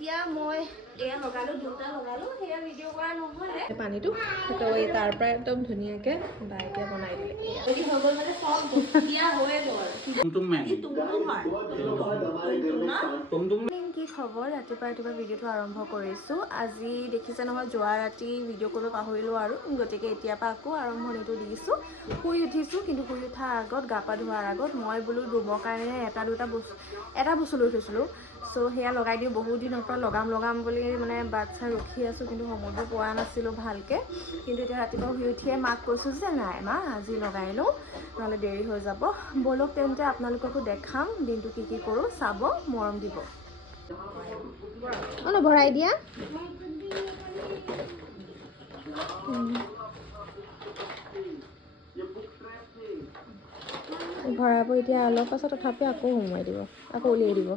এতিয়া মই এয়া লগালো দুটা লগালো সেয়া ভিডিঅ' কৰা নহ'লে পানীটো তো তাৰ পৰা একদম ধুনীয়াকৈ বাইকে বনাই দিলে যদি হৈ গ'ল মানে চব দিয়া হৈয়ে গ'ল কি খবৰ ৰাতিপুৱা ভিডিঅ'টো আৰম্ভ কৰিছোঁ আজি দেখিছে নহয় যোৱা ৰাতি ভিডিঅ' কৰিব পাহৰিলোঁ আৰু গতিকে এতিয়াৰ পৰা আকৌ আৰম্ভণিটো দিছোঁ শুই উঠিছোঁ কিন্তু শুই উঠাৰ আগত গা পা ধোৱাৰ আগত মই বোলো ধুবৰ কাৰণে এটা বস্তু লৈ থৈছিলোঁ চ' সেয়া লগাই দিওঁ বহুত দিনৰ পৰা লগাম বুলি মানে বাট চাই ৰখি আছোঁ কিন্তু সময়বোৰ পোৱা নাছিলোঁ ভালকৈ কিন্তু এতিয়া ৰাতিপুৱা শুই উঠিয়ে মাক কৈছোঁ যে নাই মা আজি লগাই লওঁ নহ'লে দেৰি হৈ যাব ব'লক তেন্তে আপোনালোককো দেখাম দিনটো কি কৰোঁ চাব মৰম দিব ভৰাই দিয়া ভৰাব এতিয়া অলপ পাছত তথাপি আকৌ সোমোৱাই দিব আকৌ উলিয়াই দিব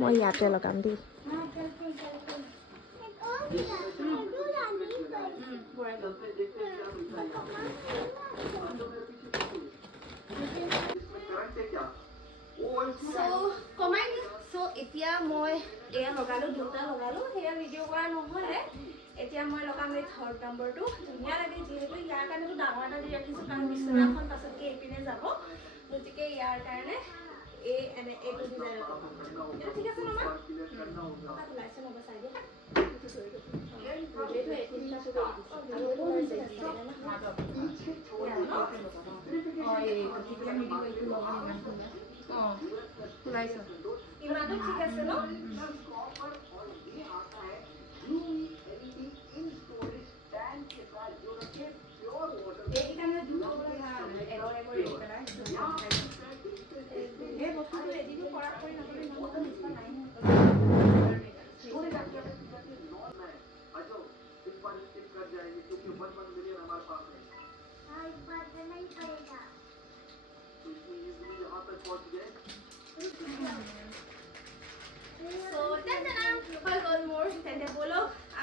মই ইয়াতে লগাম দেই এতিয়া মই এয়া লগালো দুটা লগালো সেয়া ভিডিঅ' কৰা নহ'লে এতিয়া মই লগাম এই থাৰ্ড নম্বৰটো ধুনীয়া লাগে যিহেতু ইয়াৰ কাৰণেতো ডাঙৰ এটা দি ৰাখিছোঁ কাৰণ বিচনাখন পাছতকৈ এইপিনে যাব গতিকে ইয়াৰ কাৰণে এইটো ডিজাইন ঠিক আছে নহয় ওলাইছে নবা চাই দিয়া ইমানটো ঠিক আছে ন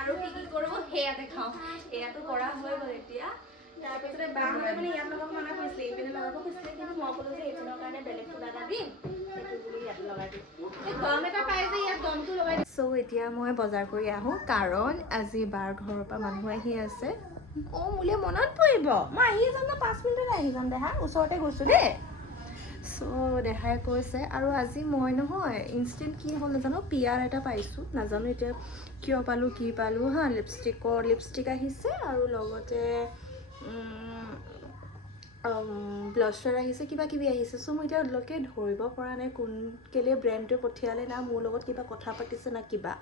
আৰু কি কৰোঁ সেয়া দেখাওঁ এয়াতো কৰা হৈ গ'ল এতিয়া তাৰপিছতে বাহঁতে মানে ইয়াত লগাব মানা কৰিছিলে এইপিনে লগাব কৈছিলে কিন্তু মই ক'লোঁ যে এইপিনৰ কাৰণে বেলেগ কিবা এটা দিম সেইটো বুলি ইয়াত লগাই দিম গম এটা পাই যে ইয়াত গমটো লগাই দিম চ' এতিয়া মই বজাৰ কৰি আহোঁ কাৰণ আজি বাৰ ঘৰৰ পৰা মানুহ আহি আছে মোলৈ মনত পৰিব মই আহি যাম ন 5 মিনিটতে আহি যাম দেহা ওচৰতে গৈছোঁ দেই চ' দেখাই কৈছে আৰু আজি মই নহয় ইনষ্টেণ্ট কি হ'ল নাজানো পিয়াৰ এটা পাইছোঁ নাজানো এতিয়া কিয় পালোঁ কি পালোঁ হা লিপষ্টিক আহিছে আৰু লগতে ব্লাছাৰ আহিছে কিবা কিবি আহিছে চ' মই এতিয়ালৈকে ধৰিব পৰা নাই কোন কেলৈ ব্ৰেণ্ডটোৱে পঠিয়ালে না মোৰ লগত কিবা কথা পাতিছে না কিবা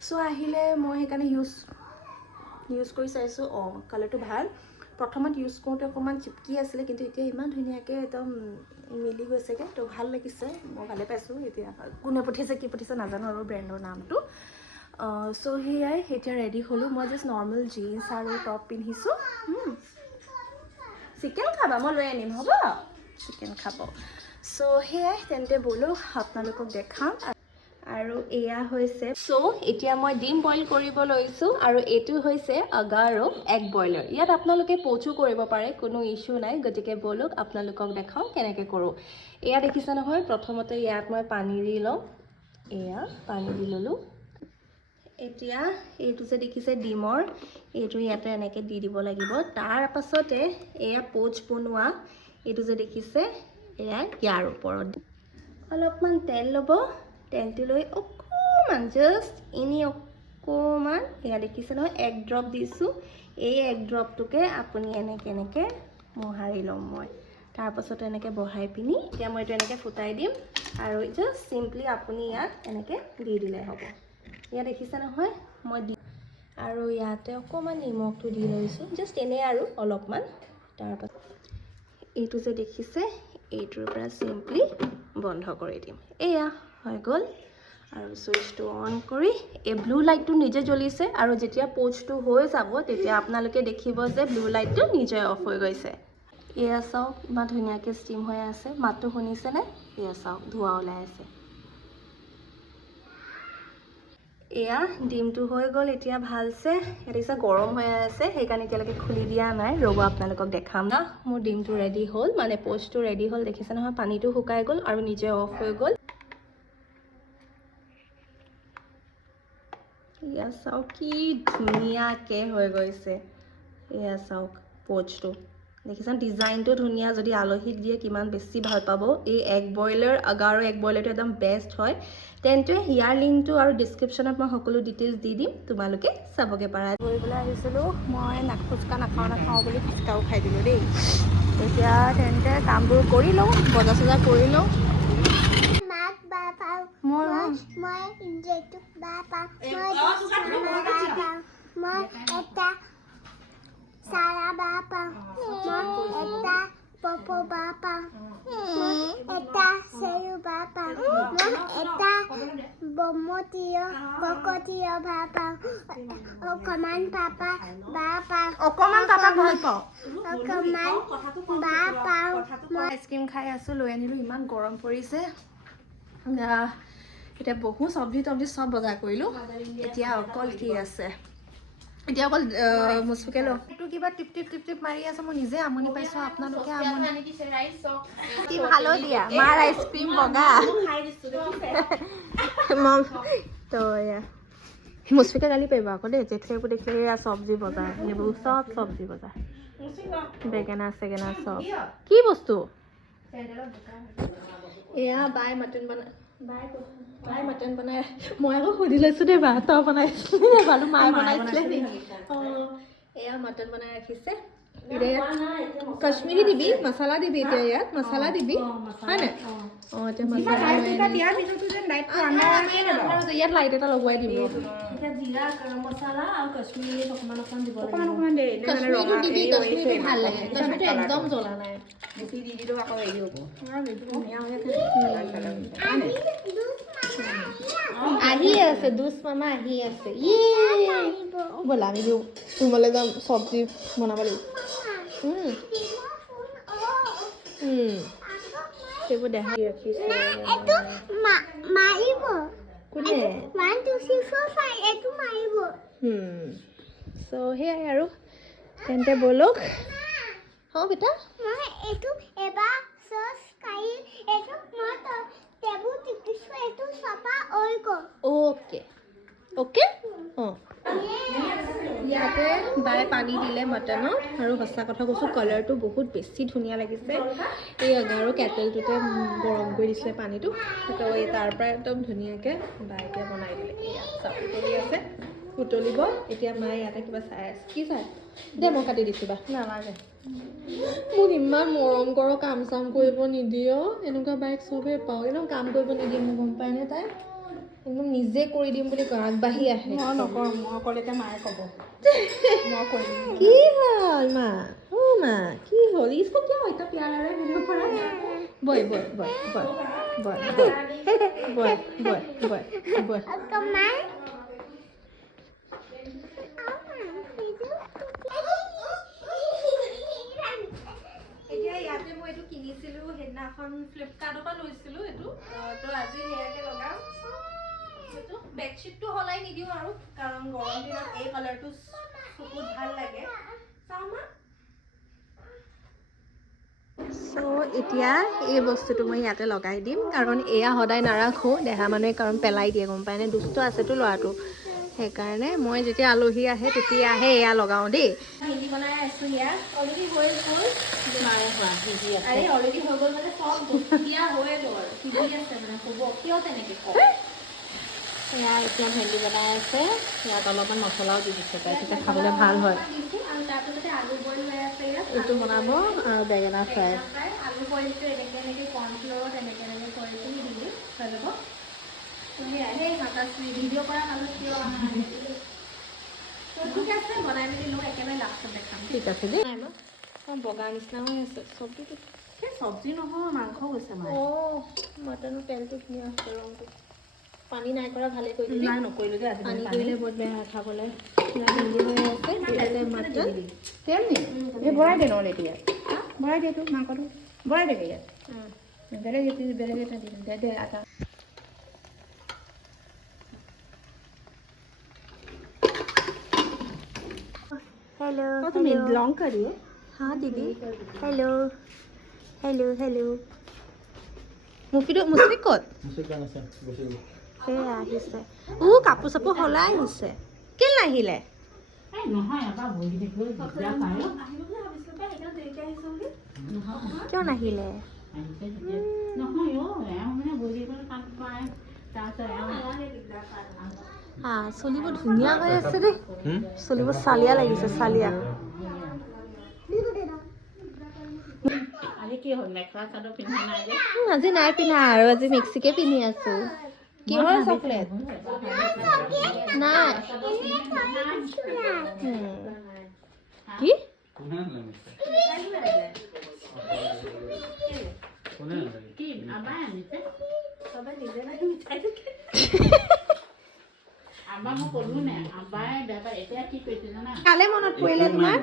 চ' আহিলে মই সেইকাৰণে ইউজ কৰি চাইছোঁ কালাৰটো ভাল প্ৰথমত ইউজ কৰোঁতে অকণমান চিপকি আছিলে কিন্তু এতিয়া ইমান ধুনীয়াকৈ একদম মিলি গৈছেগৈ তো ভাল লাগিছে মই ভালে পাইছোঁ এতিয়া কোনে পঠিয়াইছে কি পঠিয়াইছে নাজানো আৰু ব্ৰেণ্ডৰ নামটো চ' সেয়াই এতিয়া ৰেডি হ'লোঁ মই জাষ্ট নৰ্মেল জিন্স আৰু টপ পিন্ধিছোঁ চিকেন খাবা মই লৈ আনিম হ'ব চিকেন খাব চ' সেয়াই তেন্তে ব'লো আপোনালোকক দেখাম আৰু এয়া হৈছে চ' এতিয়া মই ডিম বইল কৰিব লৈছোঁ আৰু এইটো হৈছে আগাৰো এগ বইলাৰ ইয়াত আপোনালোকে পচু কৰিব পাৰে কোনো ইছ্যু নাই গতিকে ব'লক আপোনালোকক দেখাওঁ কেনেকৈ কৰোঁ এয়া দেখিছে নহয় প্ৰথমতে ইয়াত মই পানী দি লওঁ এয়া পানী দি ল'লোঁ এতিয়া এইটো যে দেখিছে ডিমৰ এইটো ইয়াতে এনেকৈ দি দিব লাগিব তাৰ পাছতে এয়া প'চ বনোৱা এইটো যে দেখিছে এয়া ইয়াৰ ওপৰত অলপমান তেল ল'ব তেলটো লৈ অকণমান জাষ্ট এনেই অকণমান এয়া দেখিছে নহয় এক ড্ৰপ দিছোঁ এই এক ড্ৰপটোকে আপুনি এনেকৈ মোহাৰি ল'ম মই তাৰপাছতে এনেকৈ বহাই পিনি এতিয়া মই এইটো এনেকৈ ফুটাই দিম আৰু জাষ্ট চিম্পলি আপুনি ইয়াত এনেকৈ দি দিলে হ'ব ইয়াত দেখিছে নহয় মই দি আৰু ইয়াতে অকণমান নিমখটো দি লৈছোঁ জাষ্ট এনেই আৰু অলপমান তাৰপাছত এইটো যে দেখিছে এইটোৰ পৰা চিম্পলি বন্ধ কৰি দিম এয়া হৈ গ'ল আৰু চুইচটো অন কৰি এই ব্লু লাইটটো নিজে জ্বলিছে আৰু যেতিয়া প'চটো হৈ যাব তেতিয়া আপোনালোকে দেখিব যে ব্লু লাইটটো নিজে অফ হৈ গৈছে এয়া চাওক ইমান ধুনীয়াকৈ ষ্টিম হৈ আছে মাতটো শুনিছেনে এয়া চাওক ধোঁৱা ওলাই আছে এয়া ডিমটো হৈ গ'ল এতিয়া ভালছে এতিয়া গৰম হৈ আছে সেইকাৰণে এতিয়ালৈকে খুলি দিয়া নাই ৰ'ব আপোনালোকক দেখাম না মোৰ ডিমটো ৰেডি হ'ল মানে প'চটো ৰেডি হ'ল দেখিছে নহয় পানীটো শুকাই গ'ল আৰু নিজে অফ হৈ গ'ল এয়া চাওক কি ধুনীয়াকৈ হৈ গৈছে এয়া চাওক প'চটো দেখিছেনে ডিজাইনটো ধুনীয়া যদি আলহীক দিয়ে কিমান বেছি ভাল পাব এই এগ বইলাৰ আগাৰো এগ বইলাৰটো একদম বেষ্ট হয় তেন্তে ইয়াৰ লিংকটো আৰু ডিছক্ৰিপশ্যনত মই সকলো ডিটেইলছ দি দিম তোমালোকে চাবগৈ পাৰা কৰিবলৈ আহিছিলোঁ মই ফুচকা নাখাওঁ বুলি ফুচকাও খাই দিলোঁ দেই এতিয়া তেন্তে কামবোৰ কৰি লওঁ বজাৰ চজাৰ কৰি লওঁ Sarah Bapa, Eta Popo Bapa, Eta Seyu Bapa, Eta Bomotio, Kokotio Bapa, Okaman Papa, Bapa, অকণমান পাপাক ভাল পাওঁ Okaman Bapa. মই আইচক্ৰীম খাই আছোঁ লৈ আনিলোঁ ইমান গৰম পৰিছে এতিয়া বহু চব্জি চব বজাৰ কৰিলোঁ এতিয়া অকল কি আছে এতিয়া অকল মুচফিকে লওঁ এইটো কিবা টিপ টিপ মাৰি আছে মই নিজে আমনি পাইছোঁ আপোনালোকে আমনি কি ভালো দিয়া মাৰ আইচক্ৰীম বগা তো এয়া মুচফিকে গালি পাৰিব আকৌ দেই জেঠুৱাইবোৰ দেখিলে এয়া চব্জি বজাৰ এইবোৰ চব চব্জি বজাৰ বেঙেনা চেগেনা চব কি বস্তু এয়া বাই মটন বনাই মই আকৌ সুধি লৈছোঁ দেই বা তই বনাইছিলি বাৰু মায়ে বনাইছিলে নেকি অঁ এয়া মটন বনাই ৰাখিছে এতিয়া ইয়াত কাশ্মীৰী দিবি মছলা দিবি এতিয়া ইয়াত মছলা দিবি হয় নাই অঁ এতিয়া মছলা ইয়াত লাইট এটা লগোৱাই দিব জিৰা গৰম মছলা আৰু কাশ্মীৰী অকণমান দিব কাশ্মীৰীটো দিবি কাশ্মীৰীটো ভাল লাগে কাশ্মীৰীটো একদম জ্বলা নাই বেছি দি দিলেও আকৌ হেৰি হ'ব আহি আছে দুচ মামা আহি আছে ব'লা আমি দিওঁ ৰুমলৈ যাম চব্জি বনাব লাগিব সেইবোৰ দেখাই ৰাখিছে কোনে চ' সেয়াই আৰু তেন্তে ব'লক অঁ বেটা ওকে ওকে অঁ ইয়াতে বাই পানী দিলে মটনত আৰু সঁচা কথা কৈছোঁ কালাৰটো বহুত বেছি ধুনীয়া লাগিছে এই আগাৰো কেটেলটোতে গৰম কৰি দিছিলে পানীটো তো এই তাৰ পৰা একদম ধুনীয়াকৈ বাই এতিয়া বনাই দিলে এয়া চাপ উতলি আছে উতলিব এতিয়া মায়ে ইয়াতে কিবা চাই আছে কি চাই দে মই কাটি দিছোঁ বা নালাগে মোক ইমান মৰম কৰ কাম চাম কৰিব নিদিয় এনেকুৱা বাইক চবেই পাওঁ একদম কাম কৰিব নিদিয়ে মোক গম পায়নে তাই একদম নিজে কৰি দিম বুলি কয় আগবাঢ়ি আহে মই নকৰোঁ মই ক'লে এতিয়া মায়ে ক'ব মই কৰিম কি হ'ল মা অ' মা কি হ'ল इसको क्या होता प्यार आ रहा है वीडियो पर bye bye bye bye bye bye bye bye bye এতিয়া ইয়াতে মই এইটো কিনিছিলোঁ সেইদিনাখন ফ্লিপকাৰ্টৰ পৰা লৈছিলোঁ এইটো তো আজি সেয়াকে লগাম এইটো বেডশ্বীটটো সলাই নিদিওঁ আৰু কাৰণ গৰম দিনত এই কালাৰটো চকুত ভাল লাগে চাওঁ মা চ' এতিয়া এই বস্তুটো মই ইয়াতে লগাই দিম কাৰণ এয়া সদায় নাৰাখোঁ দেহা মানুহে কাৰণ পেলাই দিয়ে গম পায়নে দুষ্ট আছেতো ল'ৰাটো সেইকাৰণে মই যেতিয়া আলহী আহে তেতিয়াহে এয়া লগাওঁ দেই ভিন্দি বনাই আছোঁ ইয়াত অলৰেডি হৈ গ'ল অলৰেডি হৈ গ'ল মানে চব বস্তু দিয়া হৈ গ'ল সিজি আছে মানে হ'ব কিয় তেনেকৈ কওঁ এয়া এতিয়া ভেন্দি বনাই আছে ইয়াত অলপমান মছলাও দি দিছে তেতিয়া খাবলৈ ভাল হয় আৰু তাৰপিছতে আলু বইল হৈ আছে ইয়াত এইটো বনাব আৰু বেঙেনা ফ্ৰাই আলু বইলটো এনেকৈ কৰ্ণফ্ল'ৰত এনেকৈ কৰি পিনি দিলোঁ হৈ যাব সেই ভিডিঅ' কৰা মানুহ কিয় ঠিক আছে বনাই মেলি লওঁ একেবাৰে লাষ্টত দেখাম ঠিক আছে দেই মই বগা নিচিনা হৈ আছে চব্জিটো সেই চব্জি নহয় মাংস গৈছে অঁ মটনৰ তেলটো ধুনীয়া হৈছে ৰংটো পানী নাই কৰা ভালে কৰি দিবি নাই নকৰিলোঁ যে পানী কৰিলে বৰ বেয়া খাবলৈ ভেন্দি হৈ আছে ইয়াতে মটন তেল নি এই ভৰাই দে নহ'লে এতিয়া ভৰাই দে তোৰ মাংসটো ভৰাই দেগে ইয়াত বেলেগ এটা দি দিম দে আটা हेलो तो मैं लॉन्ग करिए हाँ दीदी हेलो हेलो हेलो मुफिद मुस्फिक कौन मुस्फिक कौन है সেয়া আহিছে কাপোৰ চাপোৰ সলাই আহিছে কেলে নাহিলে কিয় নাহিলে চলিবোৰ ধুনীয়া হৈ আছে দেই চলিবোৰ চালিয়া লাগিছে চালিয়া আজি নাই পিন্ধা আৰু আজি মিক্সিকে পিন্ধি আছো কিহৰ চকলেট নাই কি কালে মনত পৰিলে তোমাৰ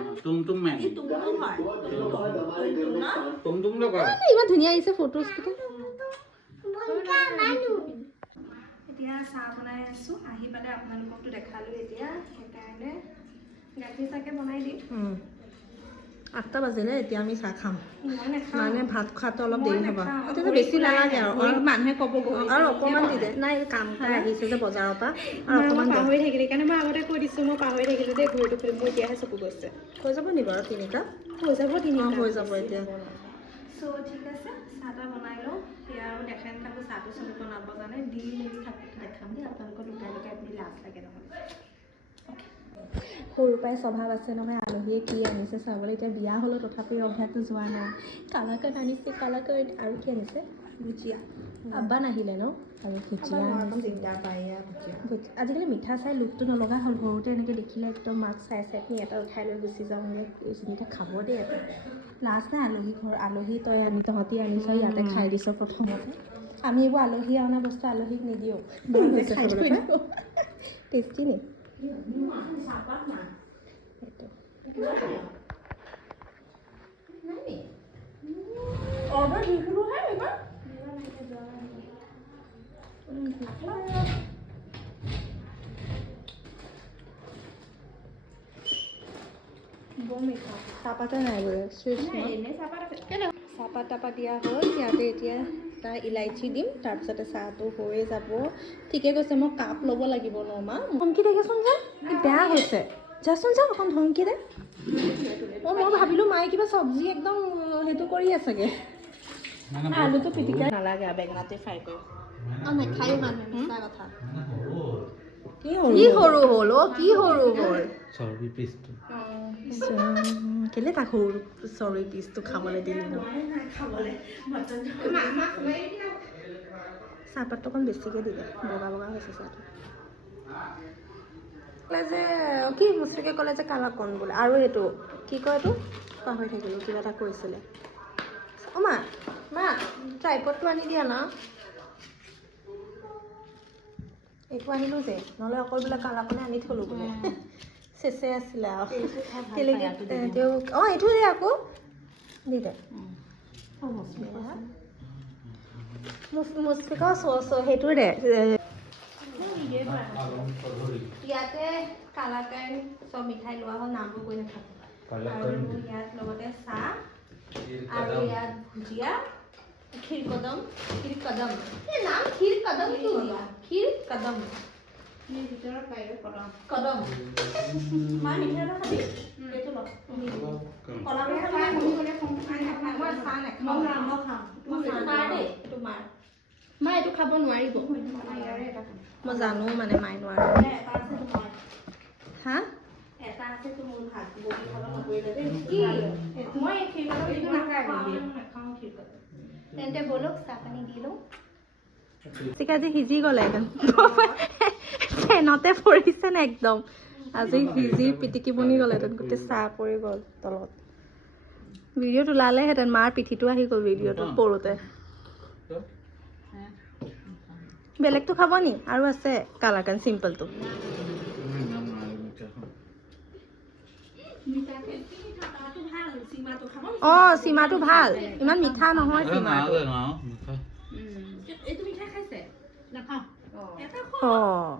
ইমান ধুনীয়া আহিছে ফটোজ এতিয়া চাহ বনাই আছো আহি পালে আপোনালোককতো দেখালো এতিয়া সেইকাৰণে গাখীৰ চাহকে বনাই দিম 8টা বাজিলে এতিয়া আমি চাহ খাম মানে ভাত খোৱাটো অলপ দেৰি হ'ব তেতিয়া বেছি নালাগে আৰু মানুহে ক'ব আৰু অকণমান দি দে নাই কাম কৰি আহিছে যে বজাৰৰ পৰা আৰু অকণমান পাহৰি থাকিলে কাৰণে মই আগতে কৈ দিছোঁ মই পাহৰি থাকিলোঁ দেই ঘৰটো খুলি মোৰ এতিয়াহে চকু গৈছে হৈ যাব নি বাৰু 3টা হৈ যাব 3টা হৈ যাব এতিয়া চ' ঠিক আছে চাহটা বনাই লওঁ সেয়া আৰু দেখাই নাথাকোঁ চাহটো চবে বনাব কাৰণে দি মেলি থাকোঁ দেখাম দেই আপোনালোকৰ লুকাই লুকাই আপুনি লাজ লাগে নহ'লে সৰুৰ পৰাই স্বভাৱ আছে নহয় আলহীয়ে কি আনিছে চাবলৈ এতিয়া বিয়া হ'লেও তথাপি অভ্যাসটো যোৱা নাই কালাকান আনিছে কালাকান আৰু কি আনিছে ভুজিয়া আব্বা নাহিলে ন আৰু ভুজিয়া দিগদাৰ পায় আজিকালি মিঠা চাই লোভটো নলগা হ'ল সৰুতে এনেকৈ দেখিলে একদম মাক চাই চাই পিনি এটা উঠাই লৈ গুচি যাওঁ এইখিনিতে খাব দেই এটা লাজ নাই আলহী তই তহঁতি আনিছ ইয়াতে খাই দিছ প্ৰথমতে আমি এইবোৰ আলহী অনা বস্তু আলহীক নিদিওঁ টেষ্টি নি চাহপাত নাই চাহপাত তাপাত দিয়া হ'ল ইয়াতে এতিয়া এটা ইলাইচি দিম তাৰপিছতে চাহটো হৈয়ে যাব ঠিকে কৈছে মই কাপ ল'ব লাগিব ন মা ধমকি দেখিছোন যে বেয়া হৈছে যাচোন যা অকণ ধমকি দে মই ভাবিলোঁ মায়ে কিবা চব্জি একদম সেইটো কৰি আছেগৈ আলুটো পিটিকা নালাগে বেঙেনাতে ফ্ৰাই কৰি নাখায়ো মানুহে মিছা কথা কি সৰু হ'ল কি সৰু হ'ল চৰ্বি পিচটো কেলে তাক সৰু চৰ্বি পিচটো খাবলৈ দিলি ন চাহপাতটো অকণ বেছিকৈ দিলে বগা বগা হৈছে চাহটো ক'লে যে কি মুচৰিকে ক'লে যে কালাকন বোলে আৰু এইটো কি কয় এইটো পাহৰি থাকিলোঁ কিবা এটা কৈছিলে অ' মা ট্ৰাইপডটো আনি দিয়া না এইটো আনিলোঁ যে নহ'লে অকলবিলাক কালাকনে আনি থ'লোঁ বোলে চেচে আছিলে আৰু কেলে তেওঁ অঁ এইটো দে আকৌ দি দে মুচৰিকা সেইটো দে ইয়াতে কালাকান চব মিঠাই লোৱা হ'ল নামবোৰ কৈ নাথাকোঁ আৰু ইয়াত লগতে চাহ আৰু ইয়াত ভুজিয়া ক্ষীৰ কদম এই নাম ক্ষীৰ কদম কি দিয়া ক্ষীৰ কদম কদম মা মিঠাই খাবি এইটো ল কলা মই চাহ নাখাওঁ তোমাৰ মা এইটো খাব নোৱাৰিব মই জানো মানে মায়ে নোৱাৰে হা তেন্তে বলক চাহ পানী দি লওঁ আজি সিজি গ'লে একদম ফেনতে পৰিছে নে একদম আজি সিজি পিটিকি বনি গ'লেহেঁতেন গোটেই চাহ পৰি গ'ল তলত ভিডিঅ'ত ওলালেহেঁতেন মাৰ পিঠিটো আহি গ'ল ভিডিঅ'টোত পৰোঁতে বেলেগটো খাব নি আৰু আছে কালাকান চিম্পলটো অঁ সীমাটো ভাল ইমান মিঠা নহয় সীমাটো অঁ